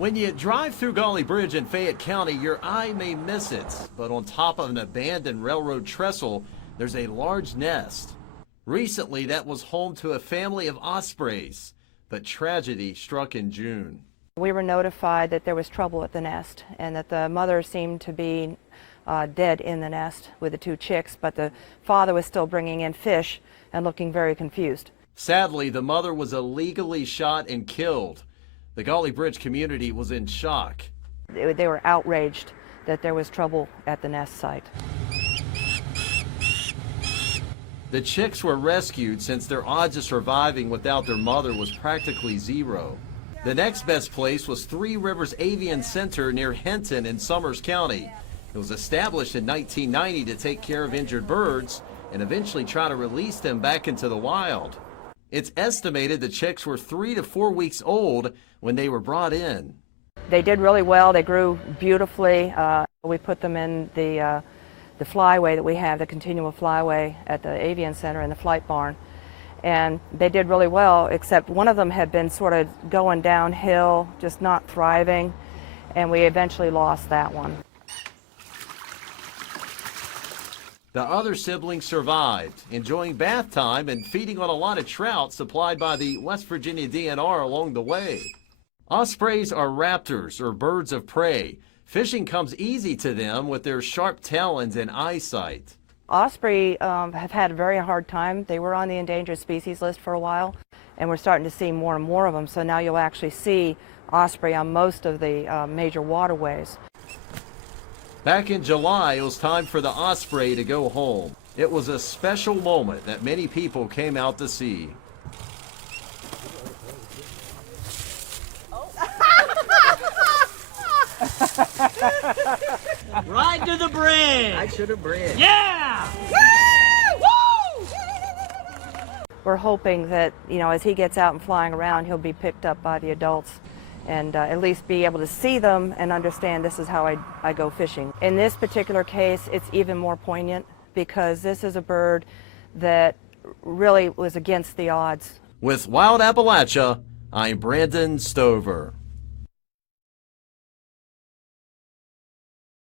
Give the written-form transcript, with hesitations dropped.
When you drive through Gauley Bridge in Fayette County, your eye may miss it, but on top of an abandoned railroad trestle, there's a large nest. Recently, that was home to a family of ospreys, but tragedy struck in June. We were notified that there was trouble at the nest and that the mother seemed to be dead in the nest with the two chicks, but the father was still bringing in fish and looking very confused. Sadly, the mother was illegally shot and killed. The Gauley Bridge community was in shock. They were outraged that there was trouble at the nest site. The chicks were rescued since their odds of surviving without their mother was practically zero. The next best place was Three Rivers Avian Center near Hinton in Summers County. It was established in 1990 to take care of injured birds and eventually try to release them back into the wild. It's estimated the chicks were 3 to 4 weeks old when they were brought in. They did really well. They grew beautifully. We put them in the flyway that we have, the continual flyway at the Avian Center in the flight barn. And they did really well, except one of them had been sort of going downhill, just not thriving, and we eventually lost that one. The other siblings survived, enjoying bath time and feeding on a lot of trout supplied by the West Virginia DNR along the way. Ospreys are raptors, or birds of prey. Fishing comes easy to them with their sharp talons and eyesight. Osprey have had a very hard time. They were on the endangered species list for a while, and we're starting to see more and more of them. So now you'll actually see osprey on most of the major waterways. Back in July, it was time for the osprey to go home. It was a special moment that many people came out to see. Right to the bridge. Right to the bridge. Yeah! Woo! We're hoping that, as he gets out and flying around, he'll be picked up by the adults and at least be able to see them and understand this is how I go fishing. In this particular case, it's even more poignant because this is a bird that really was against the odds. With Wild Appalachia, I'm Brandon Stover.